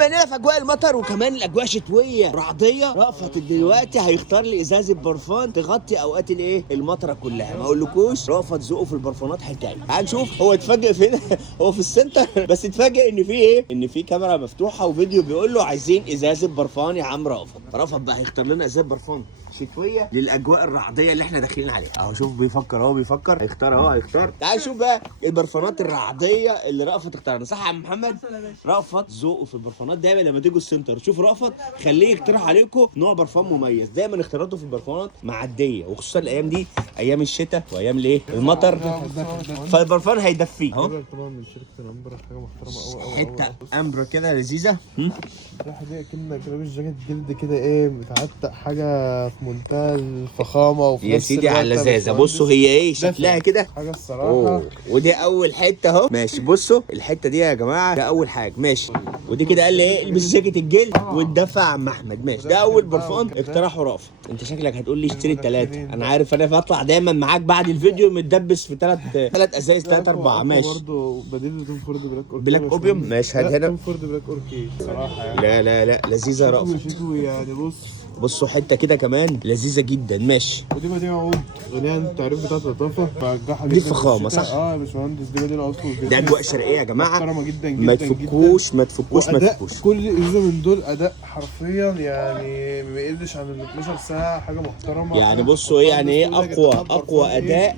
بما اننا في اجواء المطر وكمان الاجواء شتويه رعديه، رأفت دلوقتي هيختار لي ازازه برفان تغطي اوقات الايه المطره كلها. ما اقولكوش رأفت ذوقه في البرفانات حكايه. تعال نشوف. هو اتفاجئ فين هو في السنتر بس اتفاجئ ان في ايه، ان في كاميرا مفتوحه وفيديو بيقول له عايزين ازازه برفان يا عم رأفت. رأفت بقى هيختار لنا ازازه برفان شتويه للاجواء الرعديه اللي احنا داخلين عليها. اهو شوف بيفكر اهو، بيفكر هيختار اهو هيختار. تعال نشوف بقى البرفانات الرعديه اللي رأفت اختارها. صح يا عم محمد؟ رأفت ذوقه في البرفانات دايما لما تيجوا السنتر شوف رأفت خليه يقترح عليكم نوع برفان مميز. دايما اختياراته في البرفانات معديه، وخصوصا الايام دي ايام الشتاء وايام الايه المطر، فالبرفان هيدفيه اهو. طبعا من شركه امبر، حاجه محترمه قوي حته امبر كده لذيذه. الريحه دي كأنك لابس جاكيت جلد كده، ايه متعتق، حاجه في منتهى الفخامه. وفي يا سيدي على اللذاذه. بصوا هي ايه شكلها كده حاجه الصراحه. ودي اول حته اهو ماشي. بصوا الحته دي يا جماعه ده اول حاجه ماشي. ودي كده قال لي ايه البس جاكيت الجلد واتدفى يا عم احمد ماشي. ده اول برفان اقترحه رأفت. انت شكلك هتقول لي اشتري الثلاثه. انا عارف انا بطلع دايما معاك بعد الفيديو متدبس في ثلاث ازايز 3-4 ماشي. برضه بديل توم فورد بلاك اوركي. بلاك اوبيوم ماشي. هات هنا توم فورد بلاك اوركي صراحه يعني. لا لذيذه يا رأفت. شتوي يعني. بصوا حته كده كمان لذيذه جدا ماشي. ودي بديل عود غاليه، التعريف بتاعت اللطافه برجعها دي فخامه صح؟ يا باشمهندس دي بديل عود. ده اجواء شرقيه يا جماعه محترمه جدا جدا. ما تفكوش ما تفكوش ما تفكوش. كل ازازه من دول اداء حرفيا يعني ما يقلش عن ال 12 ساعه. حاجه محترمه يعني. بصوا ايه يعني ايه اقوى اداء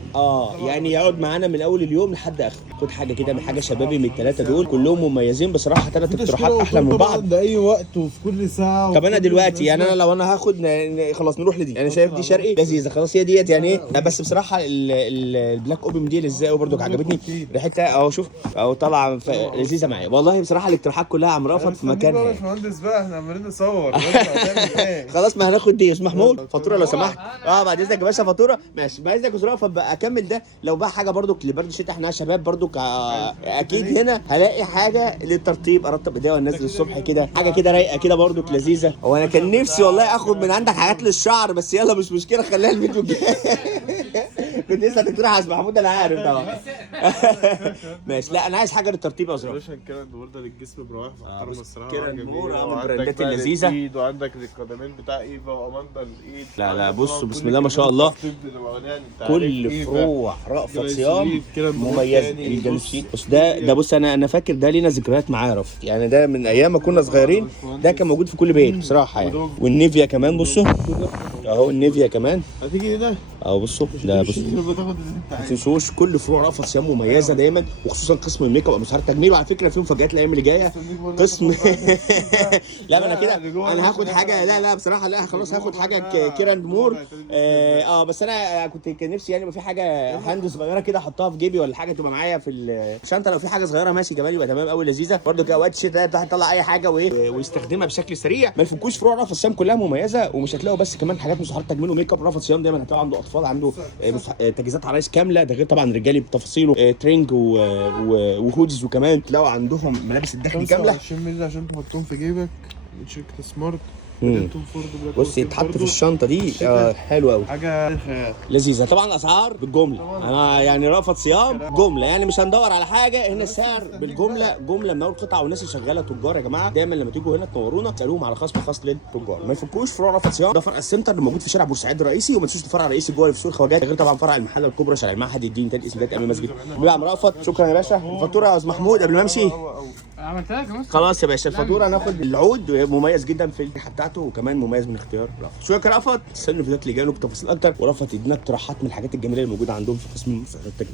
يعني يقعد معانا من اول اليوم لحد اخره. خد حاجه كده من حاجه شبابي من الثلاثه دول كلهم مميزين بصراحه. ثلاث اقتراحات احلى من بعض باي وقت وفي كل ساعه. طب انا دلوقتي يعني انا لو انا هاخد خلاص نروح لدي. انا شايف دي شرقي لذيذه خلاص هي ديت يعني ايه. لا بس بصراحه البلاك اوبن دي لذيذه برضو عجبتني ريحتها اهو. شوف اهو طالعه لذيذه معايا والله بصراحه. الاقتراحات كلها عم رأفت في مكانها. يا باشمهندس بقى احنا عمالين نصور خلاص ما هناخد دي. اسمح محمود فاتوره لو سمحت. بعد اذنك يا باشا فاتوره ماشي. بعد اذنك يا رأفت بقى اكمل ده. لو بقى حاجه برضو لبرد الشتاء احنا شباب برضو اكيد هنا هلاقي حاجه للترطيب ارطب ايديا وانزل الصبح كده. حاجه كده رايقه كده برضو لذيذه. هو انا كان نفسي والله اخد من عندك حاجات للشعر بس يلا مش مشكله خليها الفيديو الجاي. كنت لسه هتقترح على محمود انا عارف طبعا. ماشي. لا انا عايز حاجه للترطيب يا زرار. عشان كده برضه للجسم برواح محترمه الصراحه. كده النور من وعندك البراندات بقى اللذيذه. للإيد، وعندك القدمين بتاع ايفا واماندا الايد. لا بصوا بسم الله ما شاء الله كل فروع رأفت صيام مميزه. الجلوسيت بص ده بص انا فاكر ده لينا ذكريات معاه يا رأفت يعني. ده من ايام ما كنا صغيرين ده كان موجود في كل بيت بصراحه يعني. والنيفيا كمان بصوا اهو النيفيا كمان هتيجي هنا اهو. بصوا ده بصوا ما تنسوش كل فروع رأفت صيام مميزه دايما، وخصوصا قسم الميك اب ومسحات التجميل. وعلى فكره في مفاجآت الايام اللي جايه قسم. لا ما انا كده انا هاخد حاجه. لا بصراحه لا خلاص هاخد حاجه كيراند مور. بس انا كان نفسي يعني يبقى في حاجه هاند صغيره كده احطها في جيبي ولا حاجه تبقى معايا في الشنطه. لو في حاجه صغيره ماشي كمان يبقى تمام قوي لذيذه برده. كاوقات الشتاء الواحد يطلع اي حاجه ويستخدمها بشكل سريع. ما يفكوش فروع رأفت صيام كلها مميزه. ومش هتلاقوا بس كمان حاجات مسحات تجميل وميك اب. رأفت صيام دايما هتلاقوا عنده اطفال، عنده تجهيزات عرايس كامله. ده غير طبعا رجالي بتفاصيله ترينج وهوديز. وكمان تلاقوا عندهم ملابس الداخلي كامله 20 مللي عشان تحطهم في جيبك من شركه سمارت. بص يتحط في الشنطه دي حلو قوي حاجه لذيذه. طبعا الاسعار بالجمله. انا يعني رأفت صيام جمله يعني مش هندور على حاجه. هنا السعر بالجمله جمله من اول قطعه. والناس اللي شغاله تجار يا جماعه دايما لما تيجوا هنا تنورونا تسالوهم على خصم خاص للتجار. ما يفكوش فروع رأفت صيام. ده فرع السنتر اللي موجود في شارع بورسعيد الرئيسي. وما تنسوش الفرع الرئيسي جوه في سوق الخواجات. غير طبعا فرع المحله الكبرى شارع المعهد الدين تاني اسم ده امام مسجد. حبيبي يا عم رأفت شكرا يا باشا. الفاتوره يا استاذ محمود قبل ما امشي عملتها كمان خلاص يا باشا. الفاتوره هناخد العود مميز جدا في الريحه بتاعته وكمان مميز من اختيار رأفت. شكرا يا رأفت. استنوا فيديوهات اللي جايه لكم بتفاصيل اكتر. ورأفت يدينا اقتراحات من الحاجات الجميله اللي موجوده عندهم في قسم مسحات التجميل.